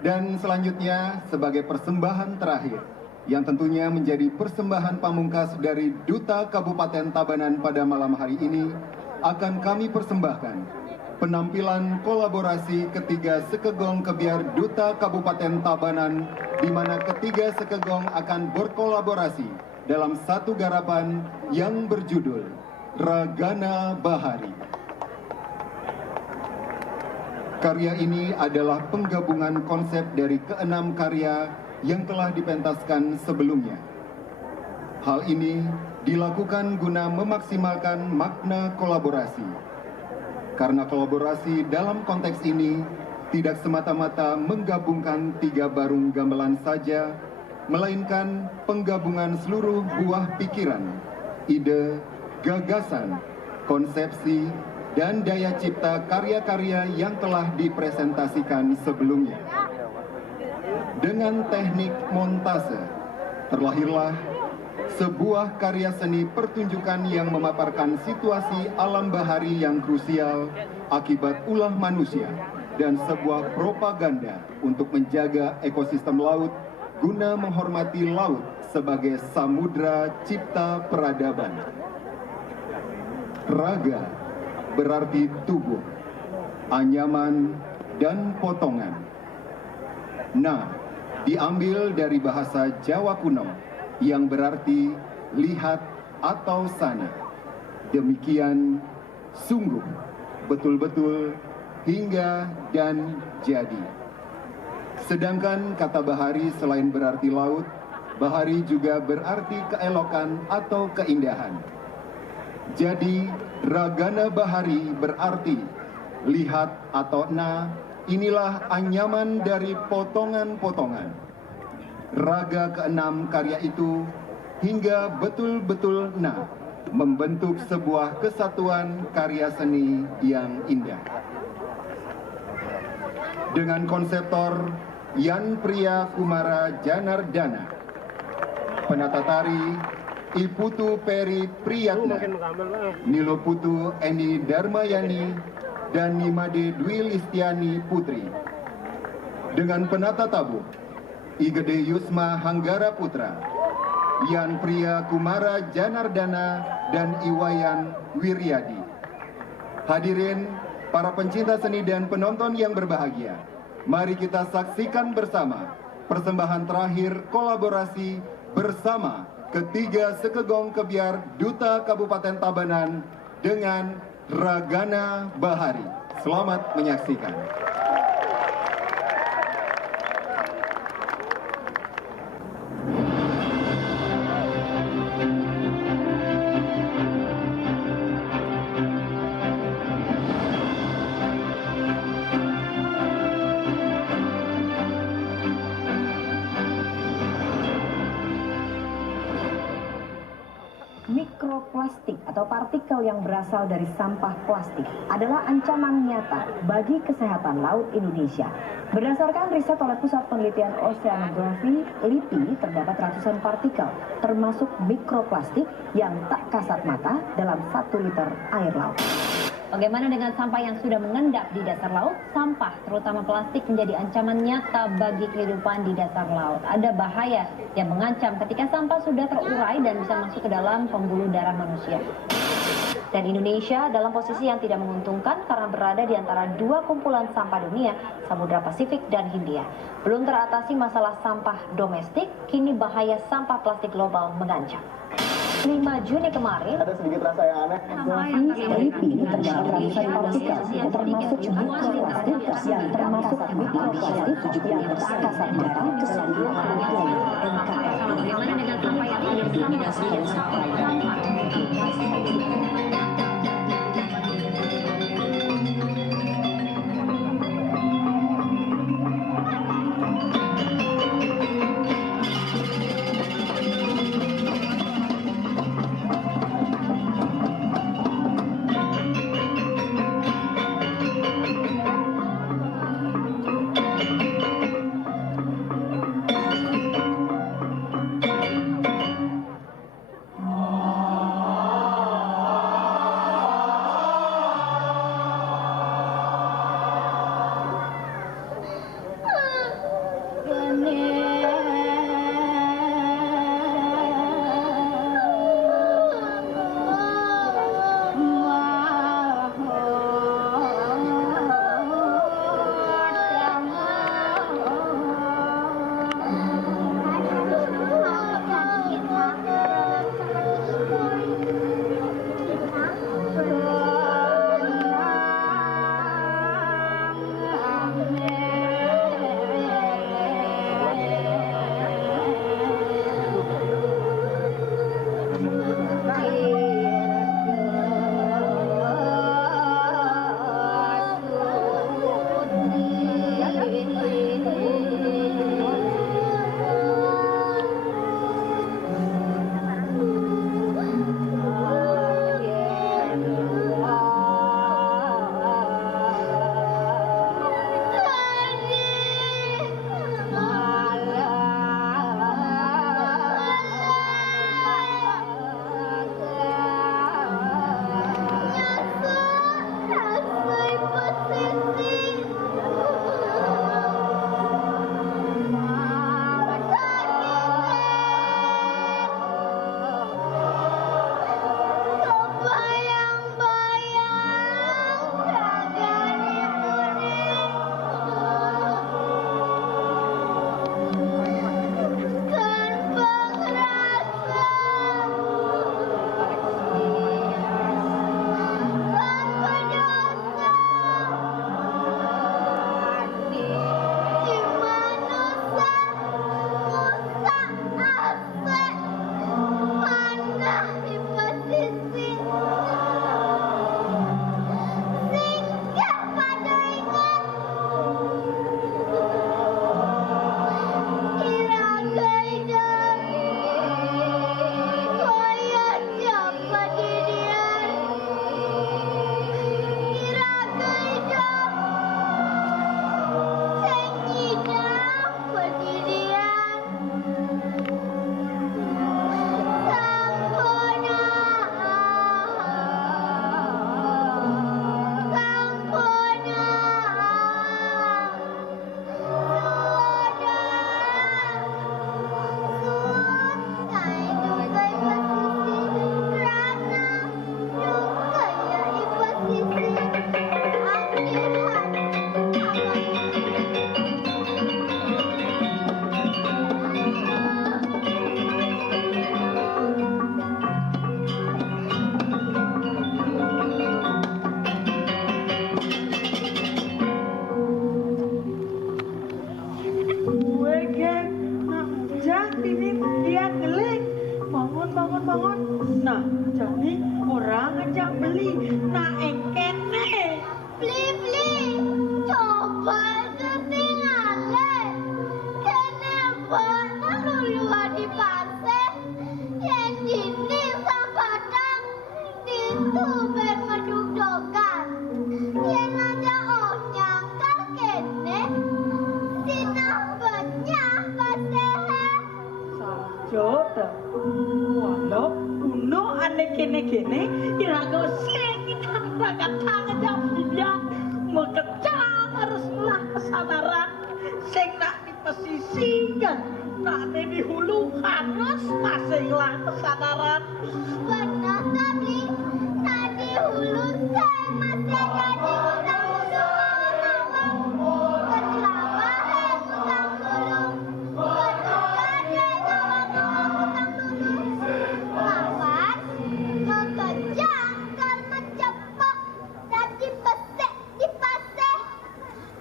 Dan selanjutnya sebagai persembahan terakhir, yang tentunya menjadi persembahan pamungkas dari Duta Kabupaten Tabanan pada malam hari ini, akan kami persembahkan penampilan kolaborasi ketiga sekegong kebiar Duta Kabupaten Tabanan, di mana ketiga sekegong akan berkolaborasi dalam satu garapan yang berjudul Ragana Bahari. Karya ini adalah penggabungan konsep dari keenam karya yang telah dipentaskan sebelumnya. Hal ini dilakukan guna memaksimalkan makna kolaborasi. Karena kolaborasi dalam konteks ini tidak semata-mata menggabungkan tiga barung gamelan saja, melainkan penggabungan seluruh buah pikiran, ide, gagasan, konsepsi, dan daya cipta karya-karya yang telah dipresentasikan sebelumnya. Dengan teknik montase, terlahirlah sebuah karya seni pertunjukan yang memaparkan situasi alam bahari yang krusial akibat ulah manusia dan sebuah propaganda untuk menjaga ekosistem laut guna menghormati laut sebagai samudra cipta peradaban. Raga berarti tubuh, anyaman, dan potongan. Nah, diambil dari bahasa Jawa kuno yang berarti lihat atau sana. Demikian sungguh, betul-betul, hingga dan jadi. Sedangkan kata bahari selain berarti laut, bahari juga berarti keelokan atau keindahan. Jadi Ragana Bahari berarti lihat atau na, inilah anyaman dari potongan-potongan. Raga keenam karya itu hingga betul-betul na, membentuk sebuah kesatuan karya seni yang indah. Dengan konseptor Yan Priya Kumara Janardana, penata tari Iputu Peri Priyatna, Niloputu Eni Darmayani, dan Nimade Dwi Listiani Putri. Dengan penata tabuh Igede Yusma Hanggara Putra, Yan Priya Kumara Janardana, dan Iwayan Wiryadi. Hadirin, para pencinta seni dan penonton yang berbahagia, mari kita saksikan bersama persembahan terakhir kolaborasi bersama ketiga sekegong kebiar Duta Kabupaten Tabanan dengan Ragana Bahari. Selamat menyaksikan. Mikroplastik atau partikel yang berasal dari sampah plastik adalah ancaman nyata bagi kesehatan laut Indonesia. Berdasarkan riset oleh Pusat Penelitian Oceanografi, LIPI, terdapat ratusan partikel, termasuk mikroplastik yang tak kasat mata dalam 1 liter air laut. Bagaimana dengan sampah yang sudah mengendap di dasar laut? Sampah, terutama plastik, menjadi ancaman nyata bagi kehidupan di dasar laut. Ada bahaya yang mengancam ketika sampah sudah terurai dan bisa masuk ke dalam pembuluh darah manusia. Dan Indonesia dalam posisi yang tidak menguntungkan karena berada di antara dua kumpulan sampah dunia, Samudra Pasifik dan Hindia. Belum teratasi masalah sampah domestik, kini bahaya sampah plastik global mengancam. 5 Juni kemarin, ada sedikit rasa yang aneh. LIPI terdapat ratusan partikel, termasuk mikroplastik yang termasuk mikroplastik yang tak kasat mata ke seluruh wilayah NKRI. bagaimana dengan sampah yang terkontaminasi dan sampah geng. Nah, jadi dia geling. Bangun. Nah, jadi orang ngajak beli. Nah, engkene. Beli. Coba ketinggalan. Kenapa dulu di pasar? Yang ini sahabatang itu bermeduk-dokan. Yang aja nyangka kene. Sinabanya pasehan. Saja walau kuno ane kene irago sing kita kata aja dia mekecang haruslah kesadaran sing nak dipesisikan nak di hulu harus masihlah kesadaran Benar tadi hulu saya masih jadi utang hulu Kenapa utang hulu Ketukane utang hulu Kawan mekejang karena cepet dan dipaseh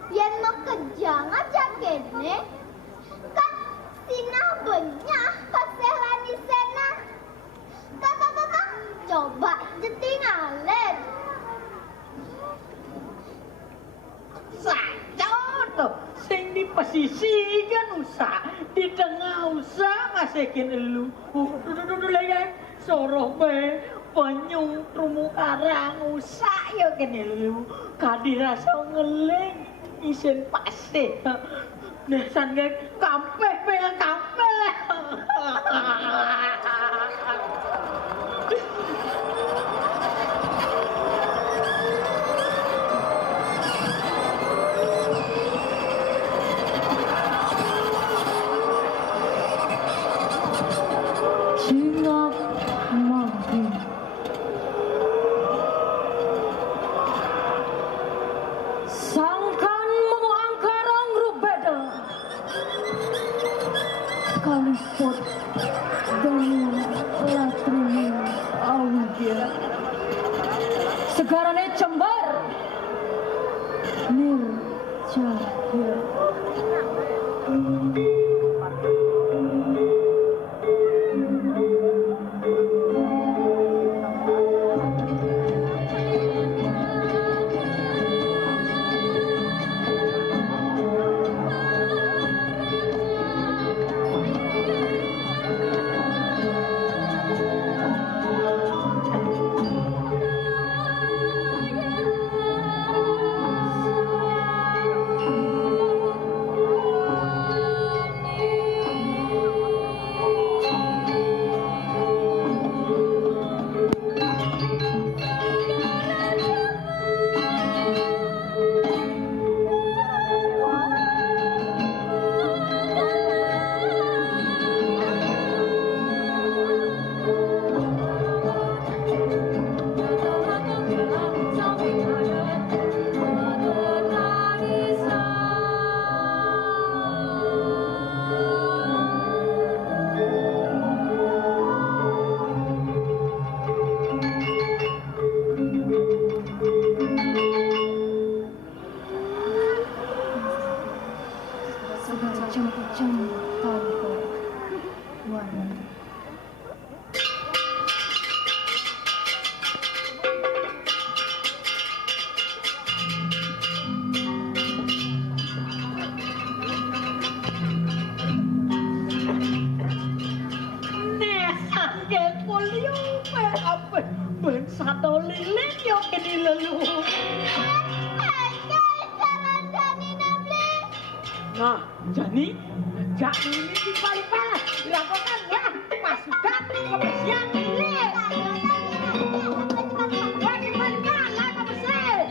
Yang mekejang aja kene kan sinah benyah pasehan di sana Kakak, coba jetingalen. saja tuh sing dipesisikan usah di tengah usah masihin elu duduk lagi soroh be penyu rumu karang usah ya kene elu kadirasa ngeleng isen pasti nesan gak kampeh be kampeh Singat mangki sangkan memuangkarang rubeda kalipot dan latrini awigya segarane cembar nircahya Jam-jam tanpa warna. Satu lilin yo kini lelu. Nah, jadi ini di balik-balik dilakukan ya pasukan kebersihan lilin. Balik-balikan lah kebersihan.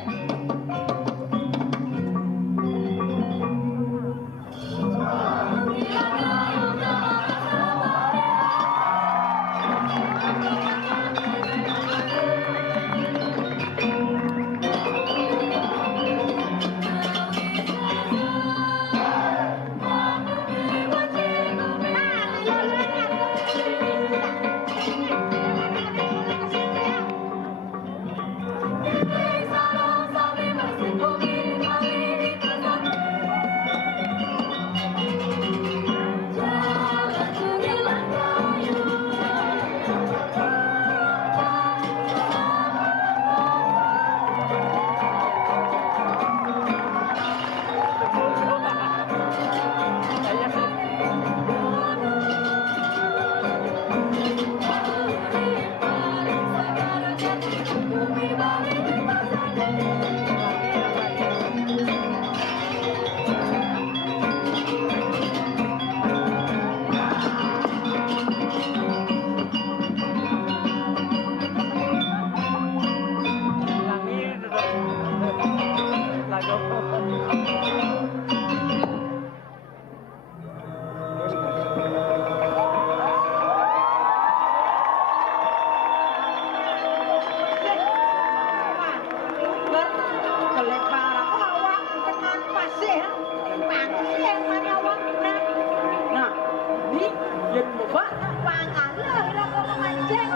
jen mbak pangan lah ira kok mancing.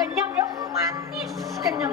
Kenyang ya, manis kenyang.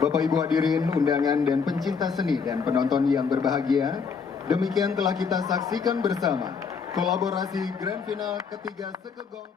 Bapak Ibu hadirin undangan dan pencinta seni dan penonton yang berbahagia, demikian telah kita saksikan bersama kolaborasi Grand Final ketiga Sekegong